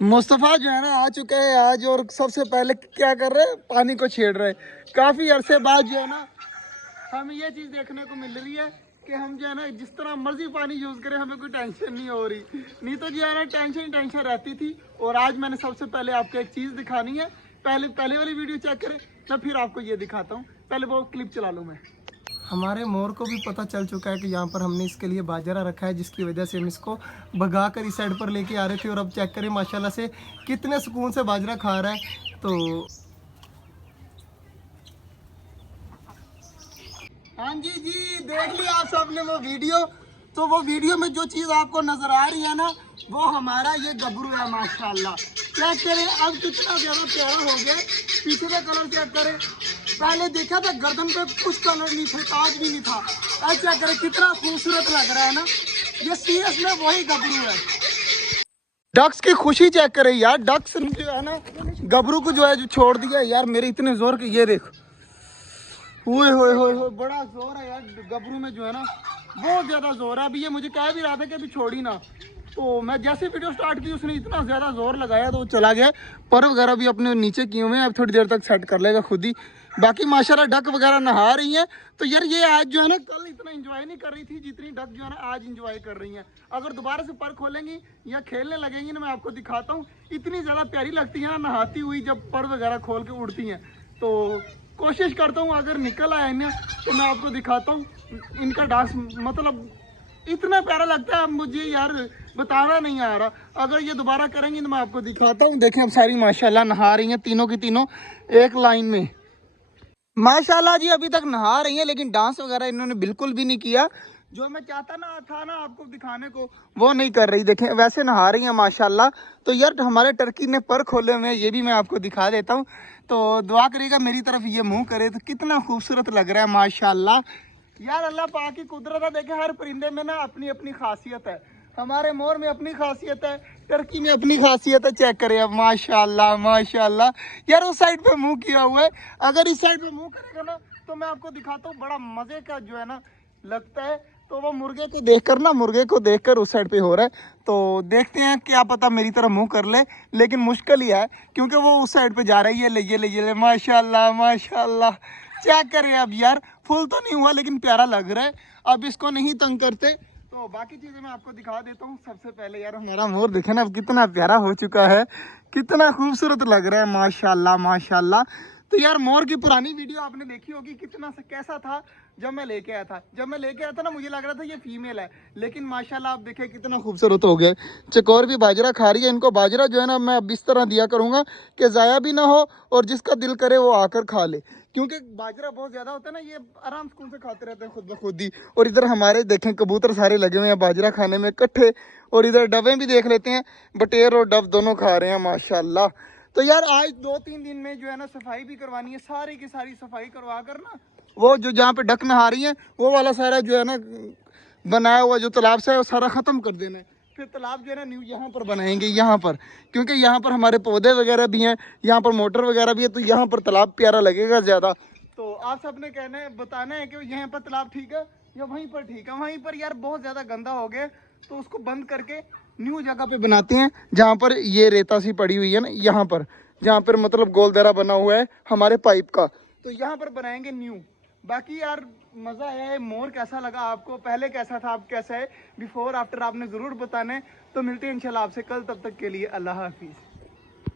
मुस्तफ़ा जो है ना आ चुके हैं आज, और सबसे पहले क्या कर रहे हैं, पानी को छेड़ रहे हैं। काफ़ी अरसे बाद जो है ना हमें ये चीज़ देखने को मिल रही है कि हम जो है ना जिस तरह मर्जी पानी यूज़ करें, हमें कोई टेंशन नहीं हो रही। नहीं तो जो है ना टेंशन ही टेंशन रहती थी। और आज मैंने सबसे पहले आपको एक चीज़ दिखानी है। पहले वाली वीडियो चेक करें, मैं फिर आपको ये दिखाता हूँ। पहले वो क्लिप चला लूँ मैं। हमारे मोर को भी पता चल चुका है कि यहाँ पर हमने इसके लिए बाजरा रखा है, जिसकी वजह से हम इसको भगा कर इस साइड पर लेके आ रहे थे। और अब चेक करें माशाल्लाह से कितने सुकून से बाजरा खा रहा है। तो हाँ जी देख लिया आप सबने वो वीडियो। तो वो वीडियो में जो चीज़ आपको नज़र आ रही है ना, वो हमारा ये गबरू है माशाल्लाह। चेक करें अब कितना ज़्यादा प्यारा हो गया। पीछे का कलर चेक करें, पहले देखा था गर्दन पे कुछ कलर नहीं थे, ताज भी नहीं था। अब चेक करें कितना खूबसूरत लग रहा है ना। ये सीरियस में वही गबरू है। डक्स की खुशी चेक करें यार, डक्स जो है ना गबरू को जो है जो छोड़ दिया यार, मेरे इतने जोर के ये देख, ओए होए होए होए, बड़ा जोर है यार गबरू में जो है ना, बहुत ज्यादा जोर है। अभी ये मुझे कह भी रहा था कि अभी छोड़ी ना, तो मैं जैसे वीडियो स्टार्ट की उसने इतना ज्यादा जोर लगाया तो वो चला गया। पर वगैरह भी अपने नीचे किए हुए हैं, अब थोड़ी देर तक सेट कर लेगा खुद ही। बाकी माशाल्लाह डक वगैरह नहा रही हैं। तो यार ये आज जो है ना कल इतना एंजॉय नहीं कर रही थी जितनी डक जो है ना आज एंजॉय कर रही हैं। अगर दोबारा से पर खोलेंगी या खेलने लगेंगी ना, मैं आपको दिखाता हूँ, इतनी ज़्यादा प्यारी लगती है ना नहाती हुई, जब पर वगैरह खोल के उड़ती हैं। तो कोशिश करता हूँ अगर निकल आए इन्हें तो मैं आपको दिखाता हूँ इनका डांस। मतलब इतना प्यारा लगता है, मुझे यार बताना नहीं आ रहा। अगर ये दोबारा करेंगी तो मैं आपको दिखाता हूँ। देखें अब सारी माशाल्लाह नहा रही हैं, तीनों की तीनों एक लाइन में माशाल्लाह जी। अभी तक नहा रही हैं लेकिन डांस वगैरह इन्होंने बिल्कुल भी नहीं किया। जो मैं चाहता ना था ना आपको दिखाने को, वो नहीं कर रही। देखें वैसे नहा रही हैं माशाल्लाह। तो यार हमारे टर्की ने पर खोले हुए हैं, ये भी मैं आपको दिखा देता हूँ। तो दुआ करिएगा मेरी तरफ ये मुंह करे तो कितना खूबसूरत लग रहा है माशाल्लाह। यार अल्लाह पाक की कुदरत है। देखे हर परिंदे में ना अपनी अपनी खासियत है। हमारे मोर में अपनी खासियत है, टर्की में अपनी खासियत है। चेक करें अब माशाल्लाह माशाल्लाह। यार उस साइड पे मुंह किया हुआ है, अगर इस साइड पे मुंह करेगा ना तो मैं आपको दिखाता हूँ, बड़ा मजे का जो है ना लगता है। तो वो मुर्गे को देखकर उस साइड पे हो रहा है। तो देखते हैं, क्या पता मेरी तरह मुंह कर ले, लेकिन मुश्किल ही है क्योंकि वो उस साइड पे जा रहा है। ये ले माशाल्लाह माशाल्लाह। चेक करें अब यार, फुल तो नहीं हुआ लेकिन प्यारा लग रहा है। अब इसको नहीं तंग करते तो बाकी चीज़ें मैं आपको दिखा देता हूँ। सबसे पहले यार हमारा मोर देखे ना अब कितना प्यारा हो चुका है, कितना खूबसूरत लग रहा है माशाल्लाह माशाल्लाह। तो यार मोर की पुरानी वीडियो आपने देखी होगी, कितना कैसा था जब मैं लेके आया था। जब मैं लेके आया था ना मुझे लग रहा था ये फीमेल है, लेकिन माशाल्लाह आप देखें कितना खूबसूरत हो गया। चकोर भी बाजरा खा रही है। इनको बाजरा जो है ना मैं अब इस तरह दिया करूँगा कि ज़ाया भी ना हो और जिसका दिल करे वो आकर खा ले, क्योंकि बाजरा बहुत ज़्यादा होता है ना, ये आराम से खाते रहते हैं खुद ब खुद ही। और इधर हमारे देखें कबूतर सारे लगे हुए हैं बाजरा खाने में इकट्ठे। और इधर डवें भी देख लेते हैं, बटेर और डव दोनों खा रहे हैं माशाल्लाह। तो यार आज 2-3 दिन में जो है ना सफाई भी करवानी है, सारी की सारी सफाई करवा कर ना वो जो जहाँ पे डक नहा रही है वो वाला सारा जो है ना बनाया हुआ जो तालाब से है वो सारा ख़त्म कर देना है। फिर तालाब जो है ना न्यू यहाँ पर बनाएंगे, यहाँ पर, क्योंकि यहाँ पर हमारे पौधे वगैरह भी हैं, यहाँ पर मोटर वगैरह भी है, तो यहाँ पर तालाब प्यारा लगेगा ज़्यादा। तो आप सबने कहना है बताना है कि यहाँ पर तालाब ठीक है या वहीं पर ठीक है। वहीं पर यार बहुत ज़्यादा गंदा हो गया, तो उसको बंद करके न्यू जगह पे बनाते हैं जहाँ पर ये रेता सी पड़ी हुई है ना, यहाँ पर जहाँ पर मतलब गोलदारा बना हुआ है हमारे पाइप का, तो यहाँ पर बनाएंगे न्यू। बाकी यार मज़ा आया है। मोर कैसा लगा आपको, पहले कैसा था, अब कैसा है, बिफोर आफ्टर आपने ज़रूर बताना है। तो मिलते हैं इंशाल्लाह आपसे कल, तब तक के लिए अल्लाह हाफिज़।